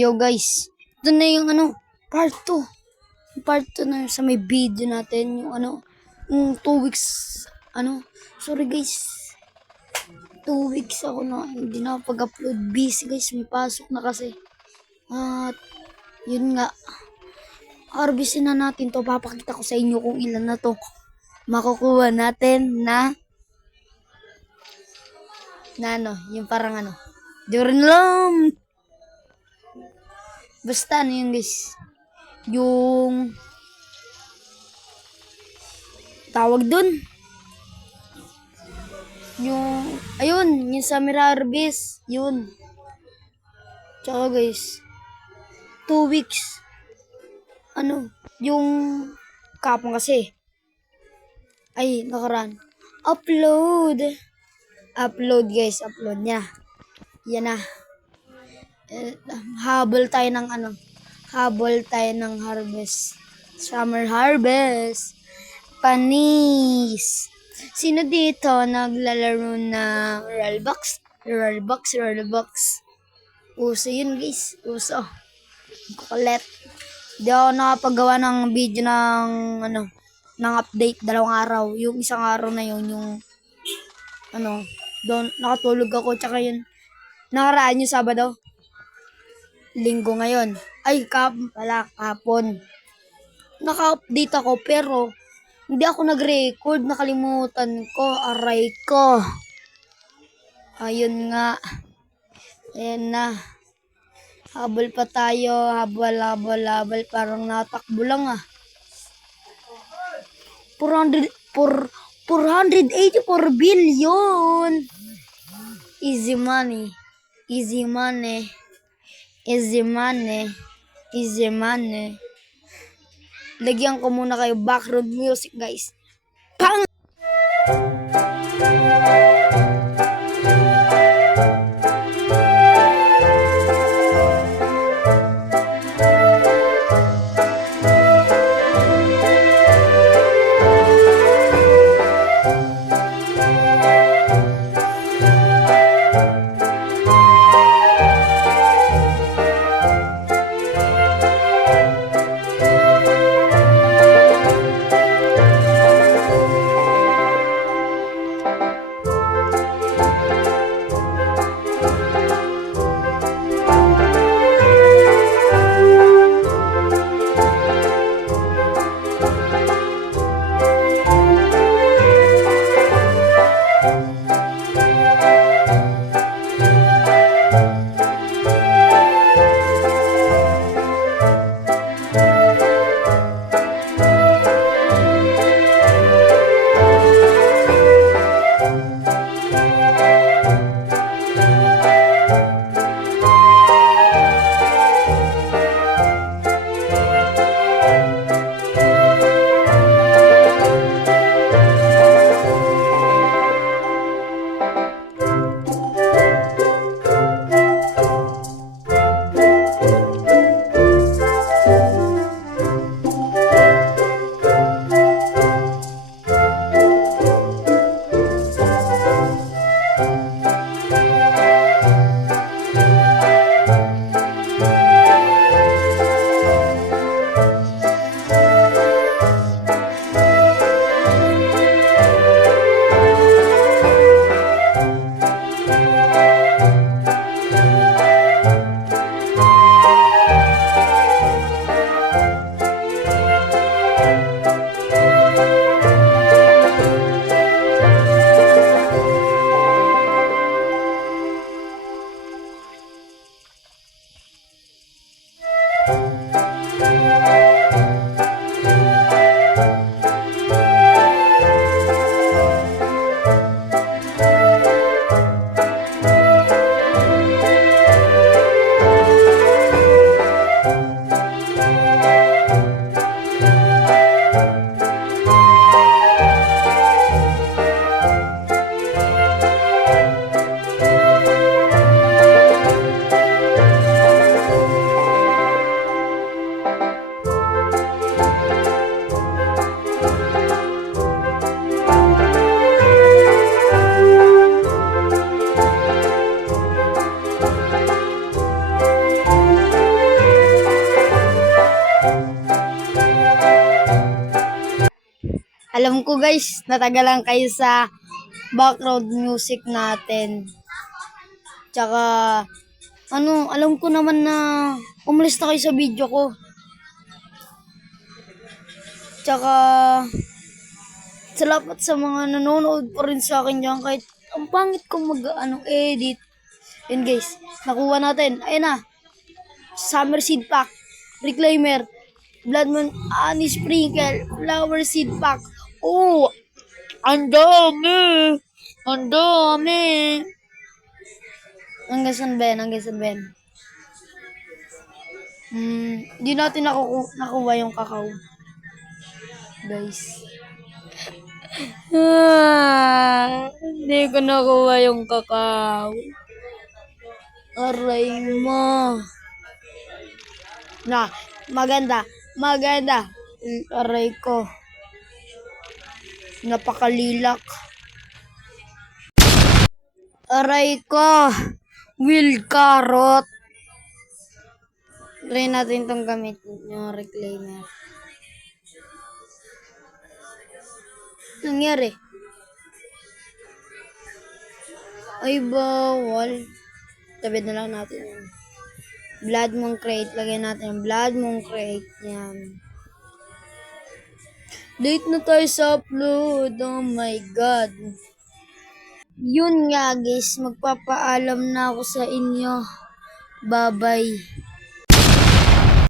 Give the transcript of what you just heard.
Yo guys, ito na yung part 2. Part 2 na sa may video natin, yung 2 weeks, sorry guys. 2 weeks ako na, hindi na pag-upload. Busy guys, may pasok na kasi. At, yun nga, harvestin na natin to. Papakita ko sa inyo kung ilan na to makukuha natin na yung parang Durlom. Basta yun guys. Yung tawag dun. Ayun, yung summer harvest. Yun. Tsaka guys, 2 weeks. Yung kapon kasi. Ay, nakaraan. Upload guys, upload niya. Yan na. Habol tayo ng harvest. Summer harvest. Panis. Sino dito naglalaro ng Roblox? Uso yun guys. Uso. Kukulit. Di ako nakapagawa ng video ng update 2 araw. Yung isang araw na yun, yung doon nakatulog ako, tsaka yun nakaraan yung Sabado, Linggo ngayon. Ay, kapon. Naka-update ako pero hindi ako nag-record, nakalimutan ko, aray ko. Ayun nga. Ayan na. Habol pa tayo, habol, parang natakbo lang 484 billion. Easy money. Lagyan ko muna kayo background music guys. Pang! Alam ko guys, natagalan kayo sa background music natin. Tsaka, alam ko naman na umalis na kayo sa video ko. Tsaka, salamat sa mga nanonood pa rin sa akin dyan kahit ang pangit ko edit. Yun guys, nakuha natin. Ayun na, summer seed pack, reclaimer, blood moon, honey sprinkle, flower seed pack. Oh, ang dami! Ang dami! Hanggang saan ba yan? Hanggang saan ba yan? Di natin nakuha yung kakao. Guys. Hindi ko nakuha yung kakao. Aray mo. Na, maganda. Maganda. Aray ko. Napakalilak. Aray ko. Will carrot. Try natin itong gamitin yung reclaimer. Nangyari? Ay, bawal. Tabi na lang natin yun. Blood Moon Crate. Lagyan natin yung Blood Moon Crate. Yan. Late na tayo sa upload. Oh my God. Yun nga guys. Magpapaalam na ako sa inyo. Bye-bye.